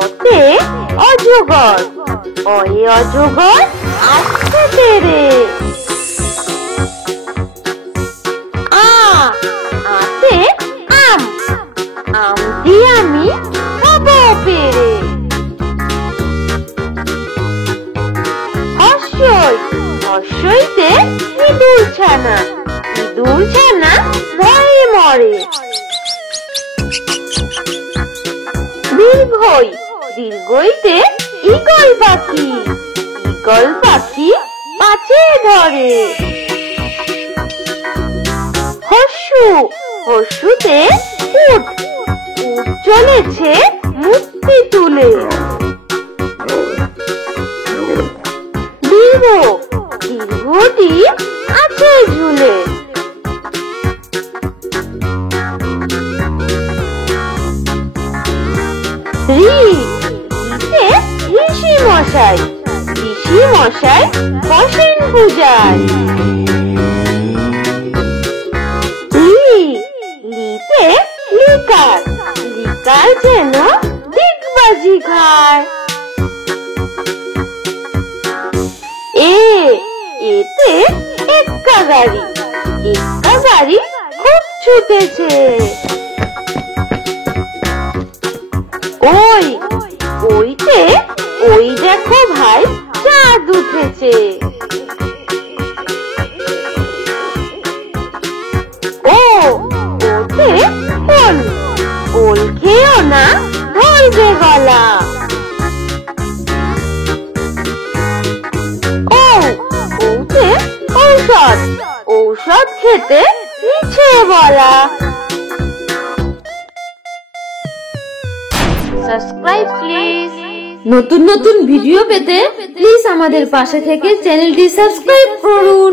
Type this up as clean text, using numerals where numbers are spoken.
অতে অজগর, অয়ে অজগর আসছে তেরে। আতে আম, আমটি আমি খাবো পেরে। হর্ষই, হর্ষইতে ইঁদুর ছানা, ইঁদুর ছানা ভয়ে মরে। দীর্ঘই, দীর্ঘইতে ঈগল পাখি, ঈগল পাখি পাছে ধরে। হর্ষু, হর্ষুতে উট, উট চলেছে মুক্তি তুলে। দীর্ঘ, দীর্ঘটি আছে ঝুলে। ঋতে ঋষি মশাই, ঋষি মশাই বসেন পূজায়। লিতে লিকার, লিকার যেন ডিগবাজি খায়। এতে এক্কা গাড়ি, এক্কা গাড়ি খুব ছুটেছে। ওই, ওইতে ওই দেখো ভাই চাঁদ উঠেছে। ওতে ওল, ওল খেও না ধরবে গলা। ওতে ঔষধ, ঔষধ খেতে মিছে বলা। Subscribe please. নতুন নতুন ভিডিও পেতে প্লিজ আমাদের পাশে থেকে চ্যানেলটি সাবস্ক্রাইব করুন।